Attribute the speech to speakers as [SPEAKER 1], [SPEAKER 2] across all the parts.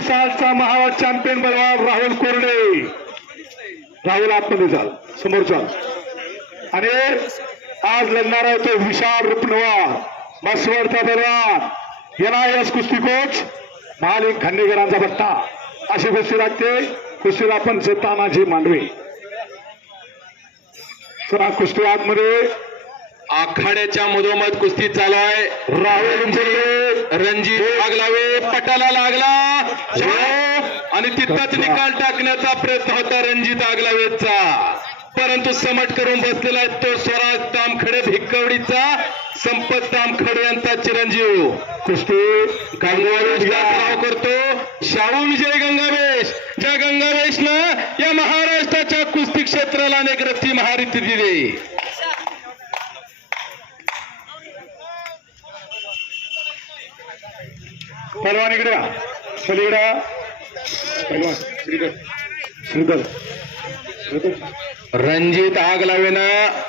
[SPEAKER 1] सालचा महाराष्ट्र चॅम्पियन बलवान राहुल कोरडे. राहुल आतमध्ये चाल समोर चाल आणि आज लढणार आहे तो विशाल रुपनवार बसवडचा बलवान याला यश कुस्ती कोच महालिक खांडेकरांचा बट्टा. अशी कुस्ती लागते कुस्तीला आपण तानाजी मांडवे चला कुस्ती आतमध्ये.
[SPEAKER 2] आखाड्याच्या मधोमध कुस्ती चालू आहे.
[SPEAKER 1] राहुल
[SPEAKER 2] रणजित लागलावे पटाला लागला. झोप आणि तिथंच निकाल टाकण्याचा प्रयत्न होता रणजित आगलावेचा परंतु समट करून बसलेला आहे तो स्वराज तामखडे भिक्कवडीचा. संपत तामखडे यांचा चिरंजीव.
[SPEAKER 1] कुस्ती
[SPEAKER 2] गंगावेश करतो. शाहू विजय गंगावेश. ज्या गंगावेशनं या महाराष्ट्राच्या कुस्ती क्षेत्राला अनेक रथी महारिती दिली.
[SPEAKER 1] पहलवान इकडे या. पलीकडे या. पहलवान श्रीकर श्रीकर श्रीधर
[SPEAKER 2] रणजित आगलावेनं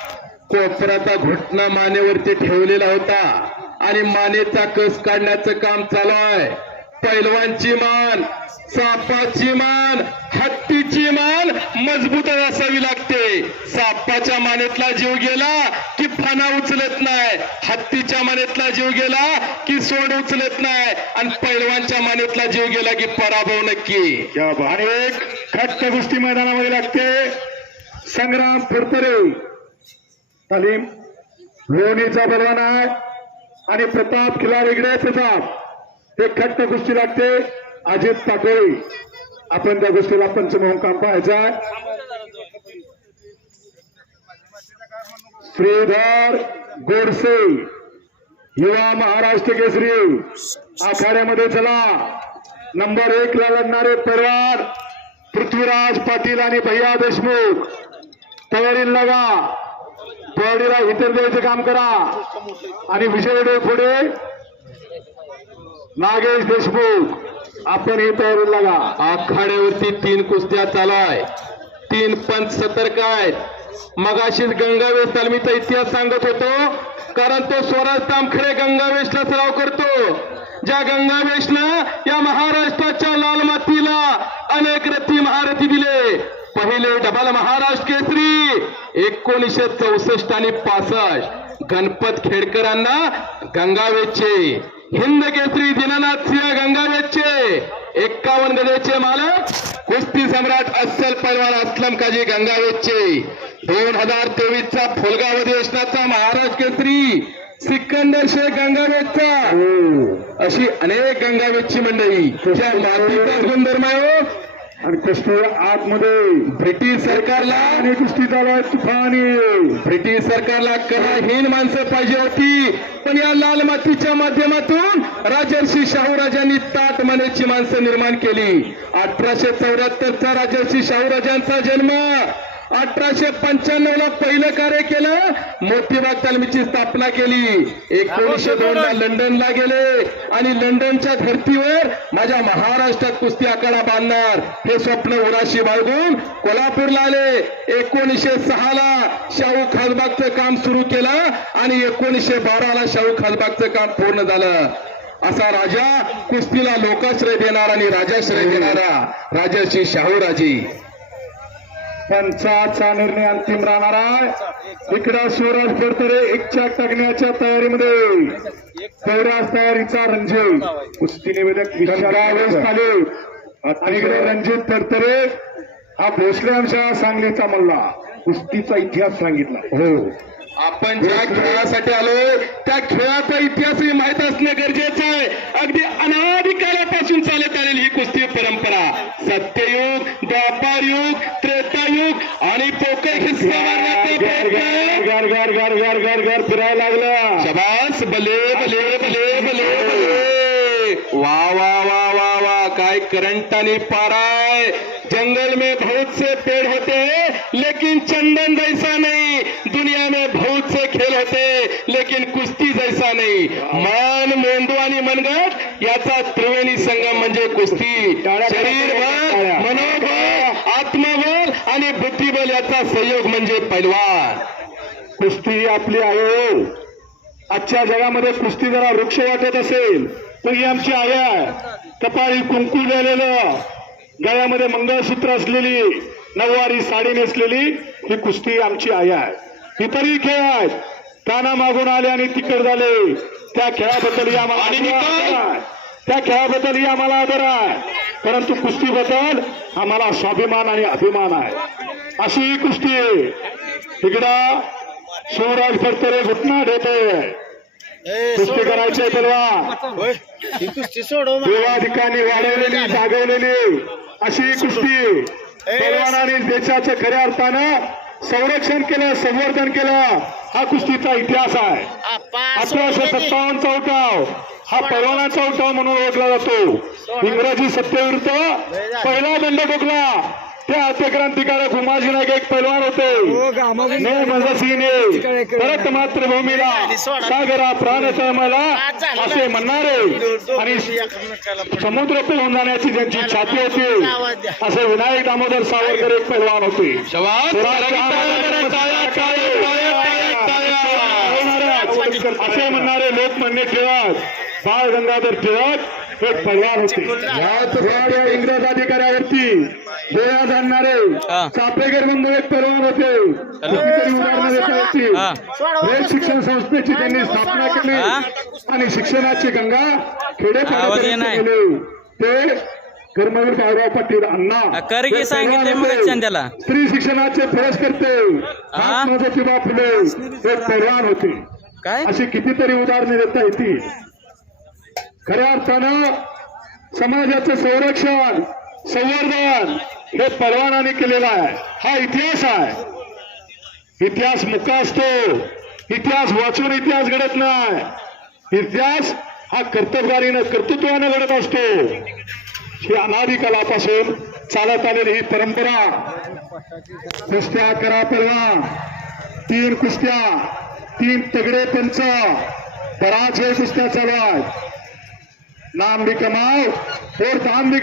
[SPEAKER 2] कोपराचा घुटणा मानेवरती ठेवलेला होता आणि मानेचा कस काढण्याचं काम चालू आहे पैलवानची मान सापाची मान हत्तीची मान मजबूत असावी लागते. सापाच्या मानेतला जीव गेला की फणा उचलत नाही. हत्तीच्या मानेतला जीव गेला की सोड उचलत नाही. आणि पैलवानच्या मानेतला जीव गेला की पराभव नक्की.
[SPEAKER 1] या आणि एक खट्ट गोष्टी मैदानामध्ये लागते. संग्राम फुरतरे तालीम लोणीचा बलवान आहे. आणि प्रताप खिलार इकडे प्रताप. ते खट्ट गोष्टी लागते. अजित पाटोळी. आपण त्या गोष्टीला पंचमोहन काम पाहायचा श्रीधर गोडसे युवा महाराष्ट्र केसरी आखाड्यामध्ये चला. नंबर एक ला लढणारे परवार पृथ्वीराज पाटील आणि भैया देशमुख. तयारी लगा. तयारीला इतर द्यायचं काम करा. आणि विजय पुढे. नागेश देशमुख आपण हे तयारी लागा.
[SPEAKER 2] आखाड्यावरती तीन कुस्त्या चालू आहे तीन पंच सतर्क आहेत. मगाशीच गंगावेश तालमीचा इतिहास सांगत होतो कारण तो स्वराज तामखडे गंगावेशला सराव करतो. ज्या गंगावेशनं या महाराष्ट्राच्या लाल मातीला अनेक रथी महारथी दिले. पहिले डबल महाराष्ट्र केसरी एकोणीसशे चौसष्ट आणि पासष्ट. गणपत खेडकरांना गंगावेशचे हिंद केसरी दीनानाथ सिंह गंगावेशचे एक्कावन्न गदेचे मालक कुस्ती सम्राट अस्सल पैलवान असलम काजी गंगावेशचे दोन हजार तेवीस चा फुलगाव अधिवेशनाचा महाराष्ट्र केसरी सिकंदर शेख गंगावेशचा अशी अनेक गंगावेशची मंडळी. गुणधर्म आहे.
[SPEAKER 1] आणि कुस्ती आतमध्ये.
[SPEAKER 2] ब्रिटिश सरकारला
[SPEAKER 1] आणि कुस्ती आहे तुफानी.
[SPEAKER 2] ब्रिटिश सरकारला कलाहीन माणसं पाहिजे होती. पण या लाल मातीच्या माध्यमातून राजर्षी शाहूराजांनी ताट मनेची माणसं निर्माण केली. अठराशे चौऱ्याहत्तरचा राजर्षी शाहूराजांचा जन्म. अठराशे पंच्याण्णव ला पहिलं कार्य केलं. मोतीबाग तालमीची स्थापना केली. एकोणीशे दोन ला लंडनला गेले. आणि लंडनच्या धर्तीवर माझ्या महाराष्ट्रात कुस्ती आखाडा बांधणार. हे स्वप्न उराशी बाळगून कोल्हापूरला आले. एकोणीसशे सहा ला शाहू खासबागचं काम सुरू केलं. आणि एकोणीसशे बारा ला शाहू खासबागचं काम पूर्ण झालं. असा राजा कुस्तीला लोकाश्रय देणारा आणि राजाश्रय देणारा राजर्षी शाहूराजी.
[SPEAKER 1] पंचाचा निर्णय अंतिम राहणार आहे. इकडं सूरज फडतरे इच्छा टाकण्याच्या तयारीमध्ये. चौरास तयारीचा रणजित कुस्ती निवेदक आणि इकडे रणजित फडतरे हा भोसले आमच्या सांगलीचा मल्ला. कुस्तीचा इतिहास सांगितला. हो.
[SPEAKER 2] आपण ज्या खेळासाठी आलोय त्या खेळाचा इतिहासही माहीत असणं गरजेचं आहे. अगदी अनादी काळापासून चालत आलेली ही कुस्ती परंपरा. सत्ययुग द्वापार युग त्रेतायुग आणि पोकर हिस्सा प्रयत्न
[SPEAKER 1] गार गार गार गार गार गार
[SPEAKER 2] वा पाराय। जंगल में बहुत से पेड़ होते हैं लेकिन चंदन जैसा नहीं। दुनिया में बहुत से खेल होते लेकिन कुस्ती जैसा नहीं। मान मेंदू आणि मनगट याचा त्रिवेणी संगम म्हणजे कुस्ती शरीर बल मनोबल आत्मबल आणि बुद्धिबल याचा संयोग म्हणजे पैलवान।
[SPEAKER 1] कुस्ती आपली आहे हो. आजच्या जगामध्ये कुस्ती जरा वृक्ष वाटत असेल. तर ही आमची आहे कपाळी कुंकू गेलेलं गळ्यामध्ये मंगळसूत्र असलेली नऊवारी साडी नेसलेली ही कुस्ती आमची आई आहे. इतरही खेळ आहेत काना मागून आले आणि तिकड झाले. त्या खेळाबद्दलही आम्हाला. त्या खेळाबद्दलही आम्हाला आदर आहे. परंतु कुस्तीबद्दल आम्हाला स्वाभिमान आणि अभिमान आहे. अशी ही कुस्ती. आहे इकडं शिवराज फडतरे घुटना देते. कुस्ती करायचे
[SPEAKER 3] ही कुस्ती सोडव.
[SPEAKER 1] देवाधिकांनी वाढवलेली जागवलेली अशी कुस्ती. देशाचं खऱ्या अर्थानं संरक्षण केलं संवर्धन केलं. हा कुस्तीचा इतिहास आहे. अठराशे. सत्तावन्नचा उठाव. हा पैलवानाचा उठाव म्हणून ओळखला जातो. इंग्रजी सत्तेविरुद्ध पहिला दंड ठोकला त्या हत्यक्रांतिकारक उमाजी नाईक एक पैलवान होते. ने मनसिंहने परत मातृभूमीला सागरा प्राण तळमळला असे म्हणणारे आणि समुद्र पिळून जाण्याची ज्यांची छाती होती असे विनायक दामोदर सावरकर एक पैलवान होते. हा. असे म्हणणारे लोकमान्य टिळक. बाळ गंगाधर टिळक हे पैलवान होते याच या इंग्रज अधिकाऱ्यावरती गोळ्या जाणणारे चापेकर म्हणून एक पैलवान होते. उदाहरणं शिक्षण संस्थेची त्यांनी स्थापना केली. आणि शिक्षणाची गंगा. गेली ते कर्मवीर बाळाराव पाटील अण्णा.
[SPEAKER 4] कर की मगाच
[SPEAKER 1] होते.
[SPEAKER 4] त्याला.
[SPEAKER 1] स्त्री शिक्षणाचे फरस करते? ज्योतिबा फुले. हे. पैलवान होते.
[SPEAKER 4] काय?
[SPEAKER 1] अशी कितीतरी उदाहरणे देता येतील. खऱ्या अर्थानं समाजाचं संरक्षण संवर्धन हे परवानाने केलेलं आहे. हा इतिहास आहे. इतिहास मुका असतो. इतिहास वाचून इतिहास घडत नाही. इतिहास हा कर्तबगारीनं कर्तृत्वानं घडत असतो. ही अनादिकालापासून चालत आलेली ही परंपरा. कुस्त्या करा परवा. तीन कुस्त्या तीन तगडे पंच. बराच वेळ कुस्त्या चालू आहेत नाम भी कमाओ और दाम भी